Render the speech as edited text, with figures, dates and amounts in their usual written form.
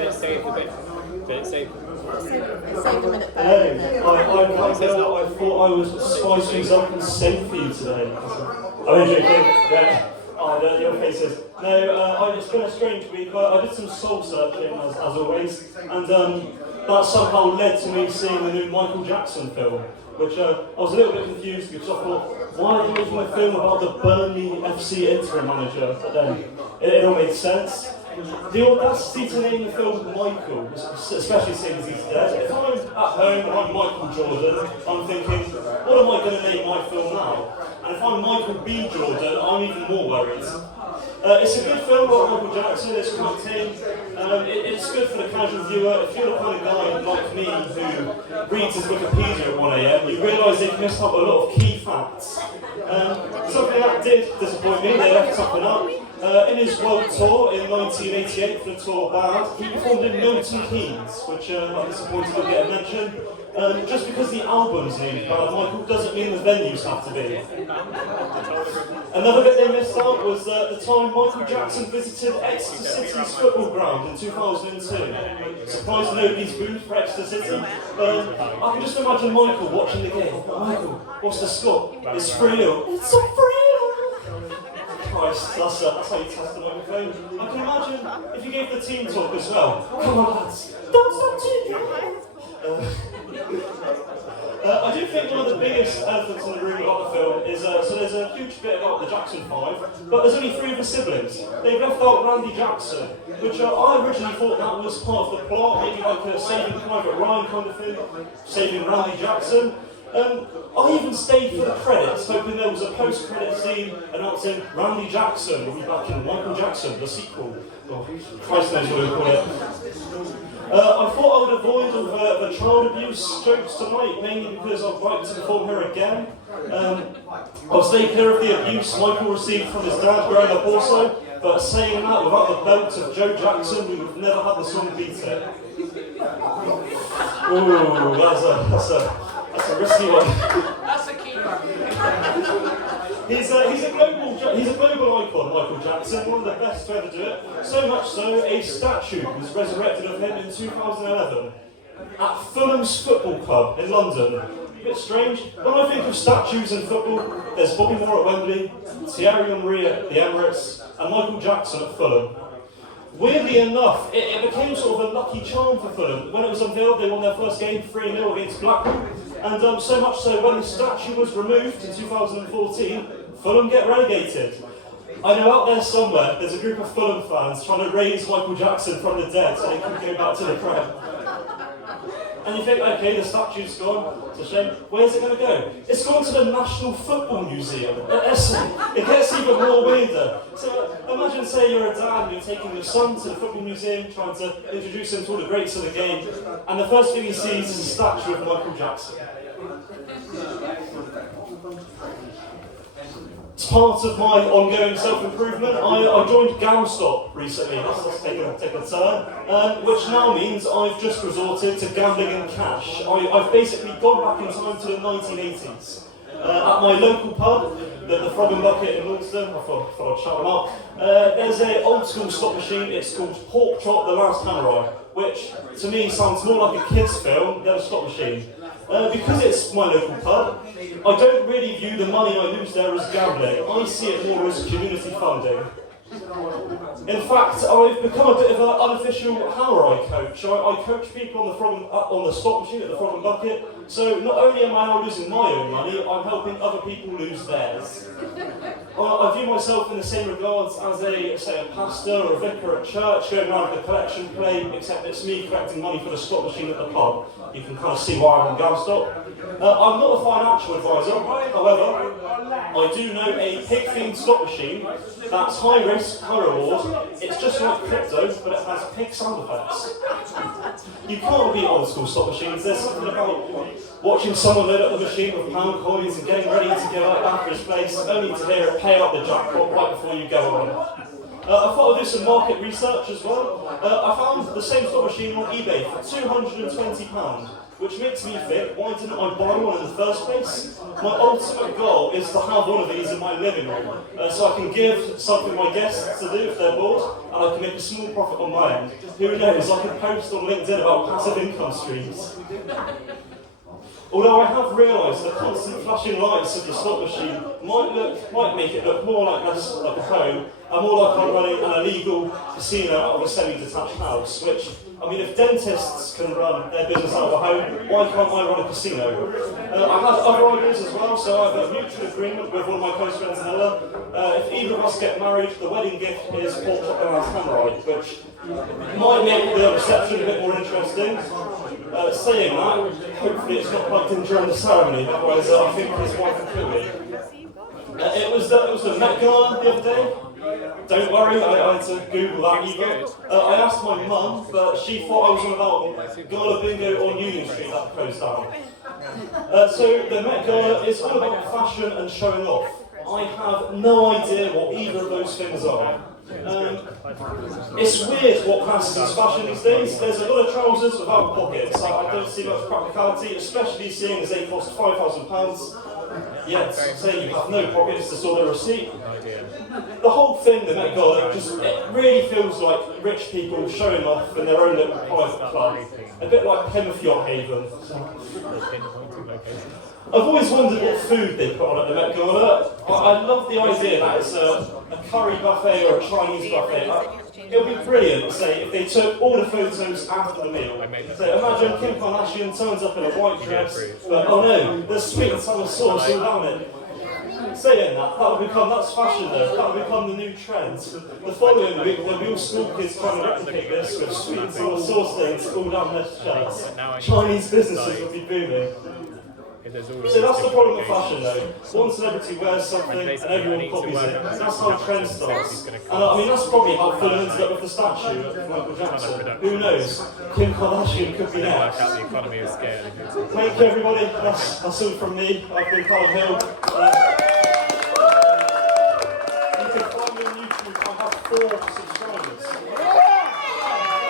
Did it save the bit? Did it save? Saved a minute. I thought I was spice things up and safe for you today. I'm joking. Yeah. Oh, your face is. No, it's been a strange week. I did some soul searching as always, and that somehow led to me seeing the new Michael Jackson film, which I was a little bit confused because I thought, why are you making a film about the Burnley FC interim manager? But then it all made sense. The audacity to name the film Michael, especially seeing as he's dead. If I'm at home and I'm Michael Jordan, I'm thinking, what am I going to name my film now? And if I'm Michael B. Jordan, I'm even more worried. It's a good film about Michael Jackson, it's quite tame. It's good for the casual viewer. If you're the kind of guy like me who reads his Wikipedia at 1 AM, you realise they've missed out a lot of key facts. Something that did disappoint me, they left something up. In his world tour in 1988 for the tour band, he performed in Milton Keynes, which I'm disappointed didn't get a mention. Just because the album's named Bad Michael doesn't mean the venues have to be. Another bit they missed out was the time Michael Jackson visited Exeter City's football ground in 2002. Surprised nobody's booed for Exeter City. I can just imagine Michael watching the game. Michael, what's the score? It's 3-0. It's a 3-0! Christ, that's how you test the microphone. I can imagine if you gave the team talk as well. Come on lads, don't stop cheating! I do think one of the biggest elephants in the room about the film is, so there's a huge bit about the Jackson 5, but there's only 3 of the siblings. They've left out Randy Jackson, which I originally thought that was part of the plot, maybe like a Saving Private Ryan kind of thing, saving Randy Jackson. I even stayed for the credits, hoping there was a post-credit scene announcing Randy Jackson will be back in Michael Jackson, the sequel. Oh, Christ knows what we call it. I thought I would avoid all the child abuse jokes tonight, mainly because I'd like to perform her again. I'll stay clear of the abuse Michael received from his dad growing up also, but saying that without the belt of Joe Jackson, we would have never had the song beat it. Ooh, that's a risky one. That's a keeper. He's a global icon, Michael Jackson, one of the best to ever do it. So much so, a statue was resurrected of him in 2011 at Fulham's Football Club in London. A bit strange. When I think of statues in football, there's Bobby Moore at Wembley, Thierry Henry at the Emirates, and Michael Jackson at Fulham. Weirdly enough, it became sort of a lucky charm for Fulham. When it was unveiled, they won their first game 3-0 against Blackpool. And so much so, when the statue was removed in 2014, Fulham get relegated. I know out there somewhere, there's a group of Fulham fans trying to raise Michael Jackson from the dead so they can go back to the Prem. And you think, okay, the statue's gone, it's a shame. Where's it going to go? It's gone to the National Football Museum at Essen. It gets even more weirder. So imagine, say, you're a dad and you're taking your son to the Football Museum, trying to introduce him to all the greats of the game, and the first thing he sees is a statue of Michael Jackson. As part of my ongoing self-improvement, I joined GamStop recently. Let's take a turn, which now means I've just resorted to gambling in cash. I've basically gone back in time to the 1980s. At my local pub, the Frog and Bucket in Wilston, I thought I'd shout them out, there's an old school slot machine. It's called Pork Chop the Last Samurai, which to me sounds more like a kid's film than a slot machine. Because it's my local pub, I don't really view the money I lose there as gambling. I see it more as community funding. In fact, I've become a bit of an unofficial how I coach. I coach people on the slot machine at the Frog and Bucket, so not only am I now losing my own money, I'm helping other people lose theirs. I view myself in the same regards as a pastor or a vicar at church going around with a collection plate, except it's me collecting money for the slot machine at the pub. You can kind of see why I'm on GamStop. I'm not a financial advisor, however, I do know a pig-themed slot machine that's high risk, high reward. It's just like crypto, but it has pig sound effects. You can't beat old school slot machines. There's something about watching someone load up the machine with pound coins and getting ready to go out after his place, only to hear it pay out the jackpot right before you go on. I thought I'd do some market research as well. I found the same sort of machine on eBay for £220, which makes me think, why didn't I buy one in the first place? My ultimate goal is to have one of these in my living room, so I can give something my guests to do if they're bored, and I can make a small profit on my end. Who knows, I can post on LinkedIn about passive income streams. Although I have realised the constant flashing lights of the slot machine might make it look more like less like a home, and more like I'm running an illegal casino out of a semi-detached house, which, I mean, if dentists can run their business out of a home, why can't I run a casino? I had other ideas as well, so I have a mutual agreement with one of my close friends, Ella. If either of us get married, the wedding gift is pork chop and handwrite, which might make the reception a bit more interesting. Saying that, hopefully it's not plugged in during the ceremony, otherwise I think his wife would kill me. It was the Met Gala the other day. Don't worry, I had to Google that even. I asked my mum, but she thought I was on about Gala Bingo on Union Street that closed down. So the Met Gala is all about fashion and showing off. I have no idea what either of those things are. It's weird what classes as fashion these days. There's a lot of trousers without pockets. I don't see much practicality, especially seeing as they cost £5,000. Yet, say you have no pockets to store the receipt. The whole thing, the Met Gala, it really feels like rich people showing off in their own little private club. A bit like Plymouth Yacht Haven. I've always wondered what food they put on at the Met Gala. I love the idea that it's a curry buffet or a Chinese buffet. It would be brilliant, say, if they took all the photos after the meal. So imagine Kim Kardashian turns up in a white dress, but oh no, there's sweet and sour sauce all down it. Saying that's fashion though, that would become the new trend. The following week, there'll be all school kids trying to replicate this with sweet and sour sauce stains all down their shirts. Chinese businesses would be booming. So that's the problem with fashion though. One celebrity wears something and everyone copies it. That's how trend starts. And I mean that's probably how Phil ended up with the statue of Michael Jackson. Who knows? Kim Kardashian could be next. Thank you everybody. That's all from me. I've been Callum Hill. You can find me on YouTube. I have 4 subscribers.